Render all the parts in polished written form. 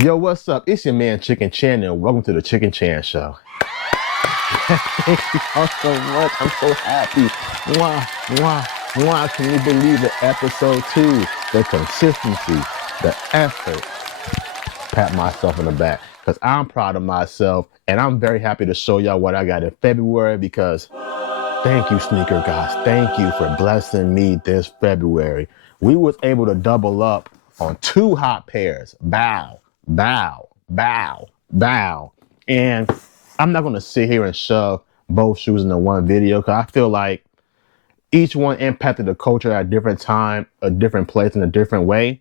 Yo, what's up? It's your man Chicken Chan and welcome to the Chicken Chan Show. Thank you all so much. I'm so happy. Mwah, mwah, mwah. Can you believe it? Episode 2, the consistency, the effort. Pat myself on the back because I'm proud of myself and I'm very happy to show y'all what I got in February because thank you, sneaker guys. Thank you for blessing me this February. We was able to double up on 2 hot pairs. Bow, bow, bow, bow. And I'm not going to sit here and shove both shoes into one video because I feel like each one impacted the culture at a different time, a different place, in a different way.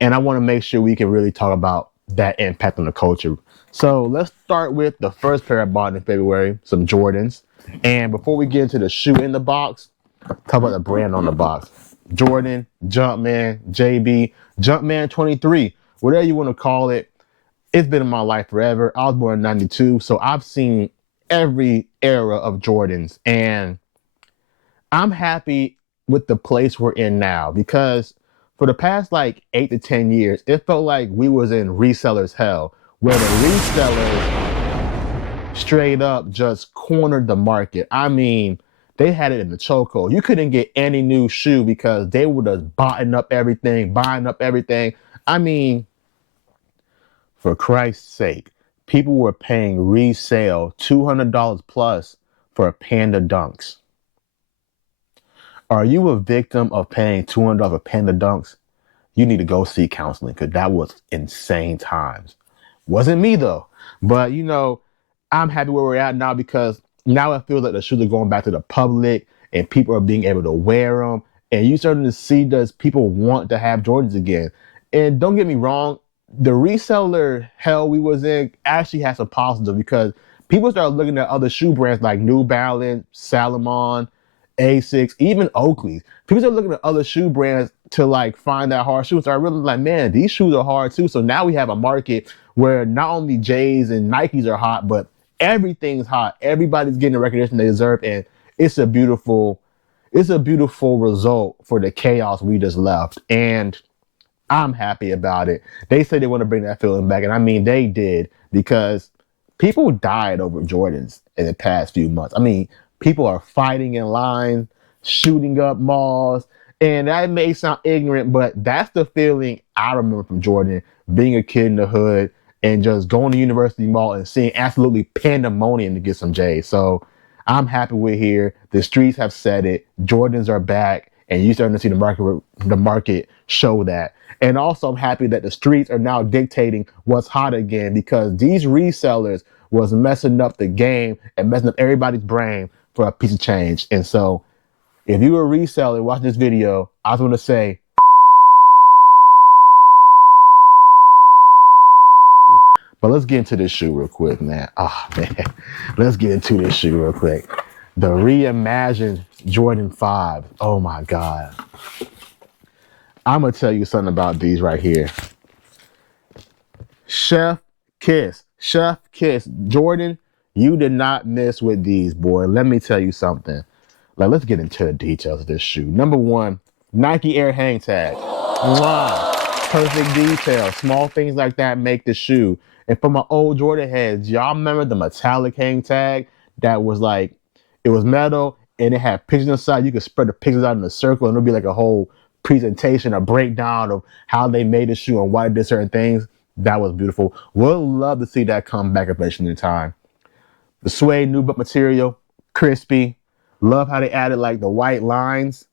And I want to make sure we can really talk about that impact on the culture. So let's start with the first pair I bought in February, some Jordans. And before we get into the shoe in the box, talk about the brand on the box. Jordan, Jumpman, JB, Jumpman 23, whatever you want to call it. It's been in my life forever. I was born in 92, so I've seen every era of Jordans. And I'm happy with the place we're in now because for the past like 8 to 10 years, it felt like we was in resellers hell, where the resellers straight up just cornered the market. I mean, they had it in the chokehold. You couldn't get any new shoe because they were just buying up everything. I mean, for Christ's sake, people were paying resale $200 plus for a Panda Dunks. Are you a victim of paying $200 for Panda Dunks? You need to go seek counseling because that was insane times. Wasn't me though. But I'm happy where we're at now because now it feels like the shoes are going back to the public and people are being able to wear them. And you starting to see that people want to have Jordans again. And don't get me wrong, the reseller hell we was in actually has some positive because people started looking at other shoe brands like New Balance, Salomon, Asics, even Oakley's. People are looking at other shoe brands to like find that hard shoe. So I really like, man, these shoes are hard too. So now we have a market where not only J's and Nikes are hot, but everything's hot. Everybody's getting the recognition they deserve, and it's a beautiful result for the chaos we just left. And I'm happy about it. They say they want to bring that feeling back, and I mean they did because people died over Jordans in the past few months. I mean, people are fighting in line, shooting up malls, and that may sound ignorant, but that's the feeling I remember from Jordan, being a kid in the hood and just going to University Mall and seeing absolutely pandemonium to get some J's. So I'm happy we're here. The streets have said it. Jordans are back, and you're starting to see the market show that. And also, I'm happy that the streets are now dictating what's hot again because these resellers was messing up the game and messing up everybody's brain for a piece of change. And so, if you were a reseller watching this video, I was going to say, but let's get into this shoe real quick, man. Oh, man. Let's get into this shoe real quick. The reimagined Jordan 5. Oh, my God. I'm going to tell you something about these right here. Chef kiss. Jordan, you did not miss with these, boy. Let me tell you something. Like, let's get into the details of this shoe. Number 1, Nike Air hang tag. Wow. Perfect detail. Small things like that make the shoe. And for my old Jordan heads, y'all remember the metallic hang tag that was like, it was metal and it had pictures inside. You could spread the pictures out in a circle and it'll be like a whole presentation, a breakdown of how they made the shoe and why they did certain things. That was beautiful. We'll love to see that come back eventually in time. The suede nubuck material, crispy. Love how they added like the white lines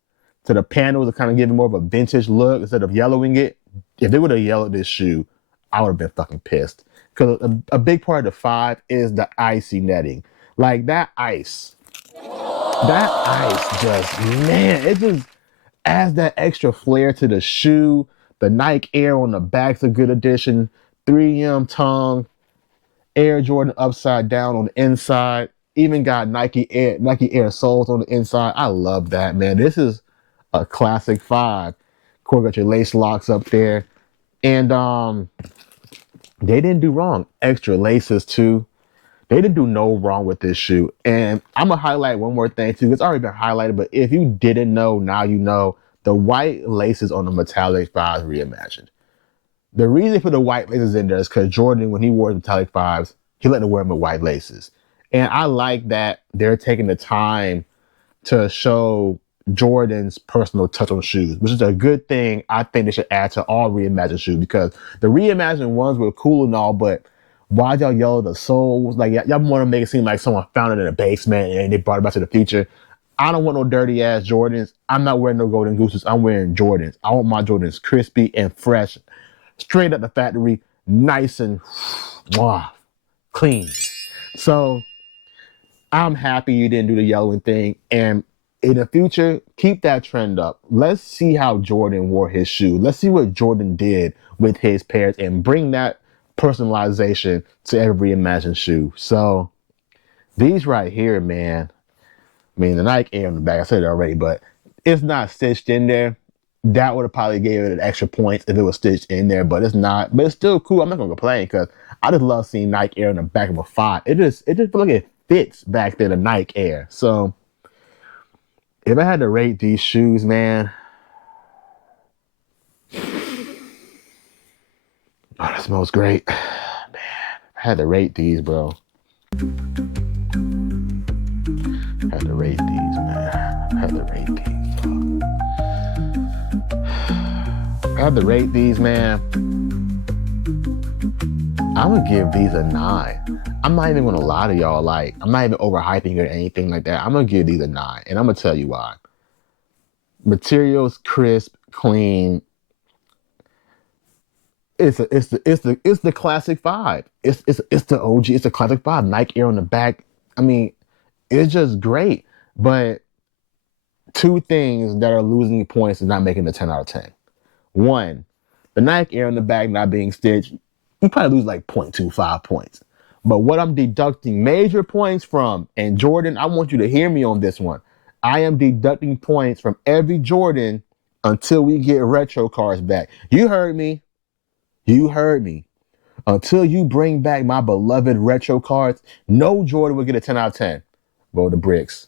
to the panels to kind of give it more of a vintage look instead of yellowing it. If they would have yellowed this shoe, I would have been fucking pissed. Because a big part of the 5 is the icy netting. Like that ice just, man, it just adds that extra flair to the shoe. The Nike Air on the back's a good addition. 3M tongue, Air Jordan upside down on the inside. Even got Nike Air soles on the inside. I love that, man. This is a classic 5. Of course, got your lace locks up there. And they didn't do wrong. Extra laces too. They didn't do no wrong with this shoe. And I'm going to highlight one more thing too. It's already been highlighted, but if you didn't know, now you know. The white laces on the metallic 5's reimagined. The reason they put the white laces in there is because Jordan, when he wore the metallic 5s, he let them wear them with white laces. And I like that they're taking the time to show Jordan's personal touch on shoes, which is a good thing. I think they should add to all reimagined shoes, because the reimagined ones were cool and all, but why y'all yellow the soles? Like, y'all want to make it seem like someone found it in a basement and they brought it back to the future. I don't want no dirty ass Jordans. I'm not wearing no golden gooses. I'm wearing Jordans. I want my Jordans crispy and fresh, straight out the factory, nice and clean. So I'm happy you didn't do the yellowing thing. And in the future, keep that trend up. Let's see how Jordan wore his shoe. Let's see what Jordan did with his pairs and bring that personalization to every imagined shoe. So these right here, man. I mean, the Nike Air on the back, I said it already, but it's not stitched in there. That would have probably gave it an extra points if it was stitched in there, but it's not. But it's still cool. I'm not gonna complain, because I just love seeing Nike Air on the back of a 5. It just feels like it fits back there, the Nike Air. So if I had to rate these shoes, man, oh, that smells great, man. I had to rate these, bro. I had to rate these, man. I had to rate these. I had to rate these, man. I'm gonna give these a 9. I'm not even gonna lie to y'all. Like, I'm not even overhyping it or anything like that. I'm gonna give these a 9, and I'm gonna tell you why. Materials crisp, clean. It's the classic 5. It's the OG. It's the classic 5. Nike Air on the back. I mean, it's just great. But two things that are losing points and not making the 10 out of 10. One, the Nike Air on the back not being stitched, you probably lose like 0.25 points. But what I'm deducting major points from, and Jordan, I want you to hear me on this one. I am deducting points from every Jordan until we get retro cards back. You heard me. You heard me. Until you bring back my beloved retro cards, no Jordan will get a 10 out of 10. Well, the bricks.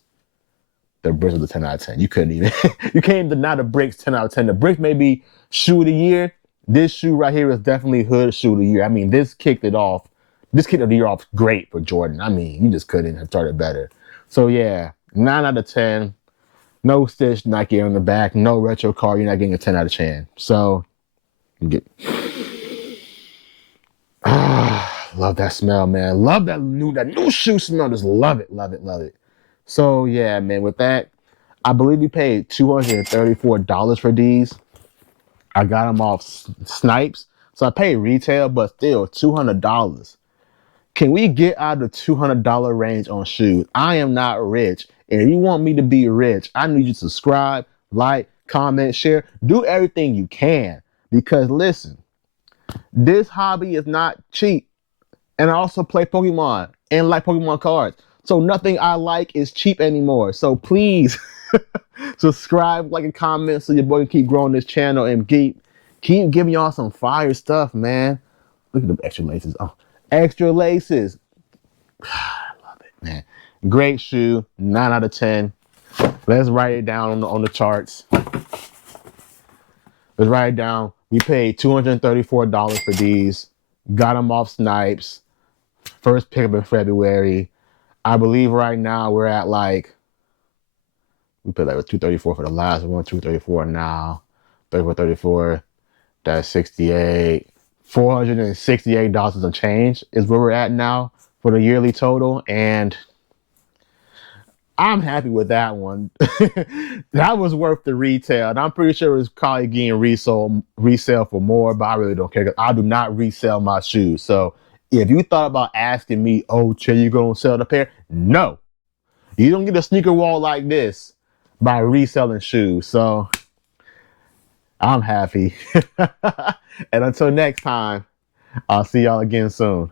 The bricks are the 10 out of 10. You couldn't even, you can't even deny the bricks 10 out of 10. The bricks may be shoe of the year. This shoe right here is definitely hood shoe of the year. I mean, this kicked it off. This kicked the year off great for Jordan. I mean, you just couldn't have started better. So yeah, 9 out of 10. No stitch Nike on the back. No retro card. You're not getting a 10 out of 10. So, get. Love that smell, man. Love that new shoe smell. Just love it, love it, love it. So yeah, man, with that, I believe we paid $234 for these. I got them off Snipes. So I paid retail, but still $200. Can we get out of the $200 range on shoes? I am not rich. And if you want me to be rich, I need you to subscribe, like, comment, share, do everything you can. Because listen, this hobby is not cheap. And I also play Pokemon and like Pokemon cards. So nothing I like is cheap anymore. So please subscribe, like, and comment so your boy can keep growing this channel and keep giving y'all some fire stuff, man. Look at the extra laces. Oh, extra laces. I love it, man. Great shoe, 9 out of 10. Let's write it down on the charts. Let's write it down. We paid $234 for these. Got them off Snipes. First pickup in February. I believe right now we're at like, we paid like $234 for the last one, $234 now. 34, that's 68. $468 and change is where we're at now for the yearly total. And I'm happy with that one. That was worth the retail. And I'm pretty sure it's probably getting resale for more, but I really don't care, because I do not resell my shoes. So if you thought about asking me, oh, Che, you gonna sell the pair? No. You don't get a sneaker wall like this by reselling shoes. So I'm happy. And until next time, I'll see y'all again soon.